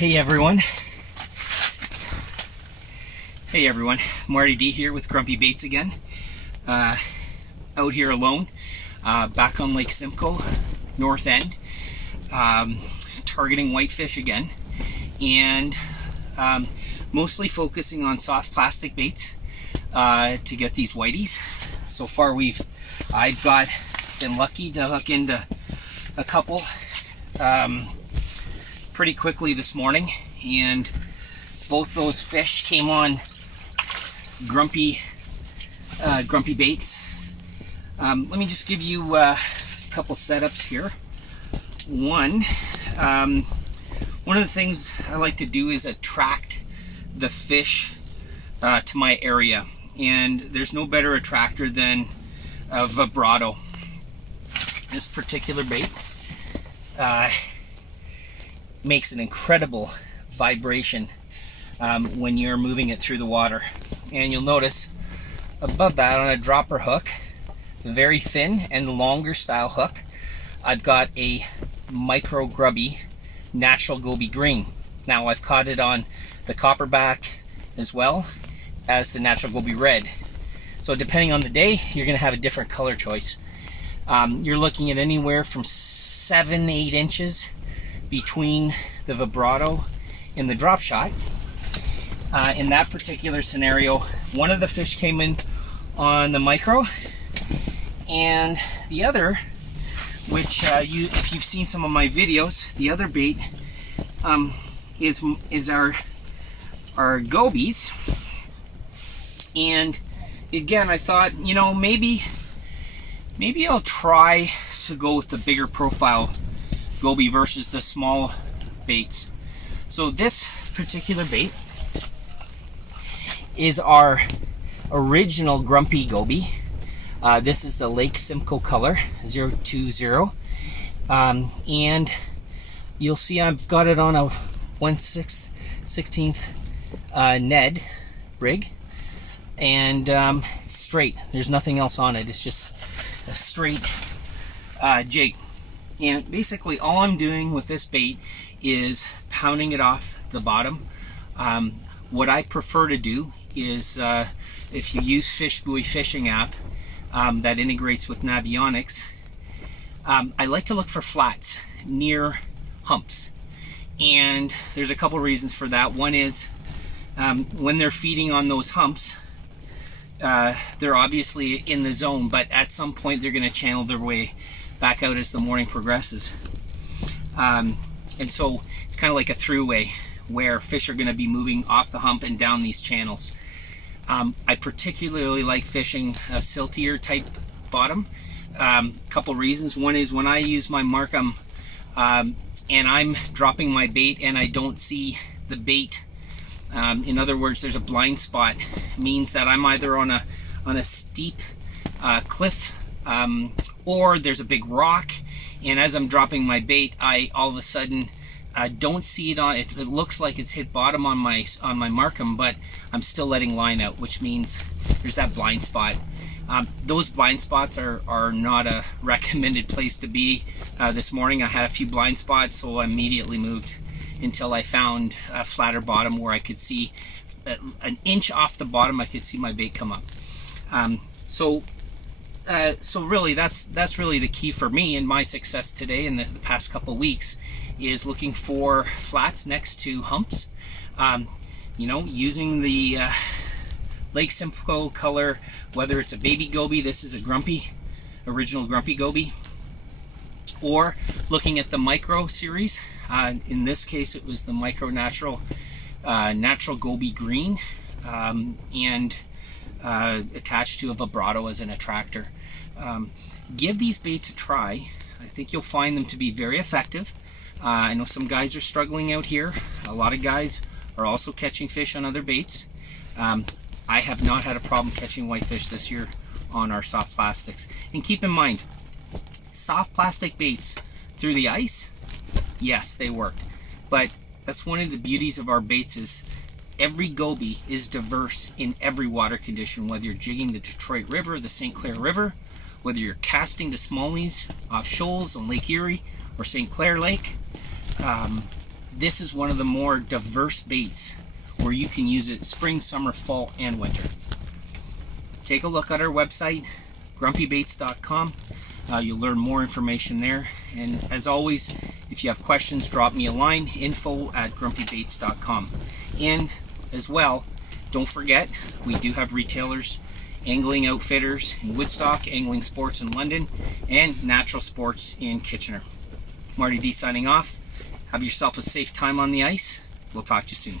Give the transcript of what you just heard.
Hey everyone. Marty D here with Grumpy Baits again. Out here alone, back on Lake Simcoe, North End, targeting whitefish again, and mostly focusing on soft plastic baits to get these whiteys. So far I've been lucky to hook into a couple pretty quickly this morning, and both those fish came on grumpy baits. Let me just give you a couple setups here. One of the things I like to do is attract the fish to my area, and there's no better attractor than a Vibrato. This particular bait makes an incredible vibration when you're moving it through the water. And you'll notice above that, on a dropper hook, very thin and longer style hook, I've got a micro grubby natural Goby green. Now I've caught it on the copperback as well as the natural Goby red. So depending on the day, you're going to have a different color choice. You're looking at anywhere from 7-8 inches between the Vibrato and the drop shot. In that particular scenario, one of the fish came in on the micro, and the other, which if you've seen some of my videos, the other bait is our Gobies. And again, I thought, maybe I'll try to go with the bigger profile Goby versus the small baits. So this particular bait is our original grumpy Goby. This is the Lake Simcoe color 020, and you'll see I've got it on a 1/16 Ned rig, and it's straight. There's nothing else on it. It's just a straight jig. And basically all I'm doing with this bait is pounding it off the bottom. What I prefer to do is, if you use Fish Buoy fishing app that integrates with Navionics, I like to look for flats near humps. And there's a couple reasons for that. One is when they're feeding on those humps, they're obviously in the zone, but at some point they're going to channel their way back out as the morning progresses. And so it's kind of like a throughway where fish are going to be moving off the hump and down these channels. I particularly like fishing a siltier type bottom. Couple reasons. One is when I use my Markham and I'm dropping my bait and I don't see the bait, in other words, there's a blind spot, means that I'm either on a steep cliff, or there's a big rock, and as I'm dropping my bait, I all of a sudden don't see it on it. It looks like it's hit bottom on my Markham, but I'm still letting line out, which means there's that blind spot. Those blind spots are not a recommended place to be. This morning I had a few blind spots, so I immediately moved until I found a flatter bottom where I could see an inch off the bottom. I could see my bait come up. So really that's really the key for me in my success today in the past couple weeks, is looking for flats next to humps. Using the Lake Simcoe color, whether it's a baby Goby, this is a original grumpy Goby, or looking at the micro series. In this case it was the micro natural Goby green, and attached to a Vibrato as an attractor. Give these baits a try. I think you'll find them to be very effective. I know some guys are struggling out here. A lot of guys are also catching fish on other baits. I have not had a problem catching whitefish this year on our soft plastics. And keep in mind, soft plastic baits through the ice, yes, they work. But that's one of the beauties of our baits, is every Goby is diverse in every water condition, whether you're jigging the Detroit River, the St. Clair River, whether you're casting to smallies off shoals on Lake Erie or St. Clair Lake. this is one of the more diverse baits where you can use it spring, summer, fall, and winter. Take a look at our website, grumpybaits.com. You'll learn more information there. And as always, if you have questions, drop me a line, info@grumpybaits.com. And as well, don't forget, we do have retailers, Angling Outfitters in Woodstock, Angling Sports in London, and Natural Sports in Kitchener. Marty D signing off. Have yourself a safe time on the ice. We'll talk to you soon.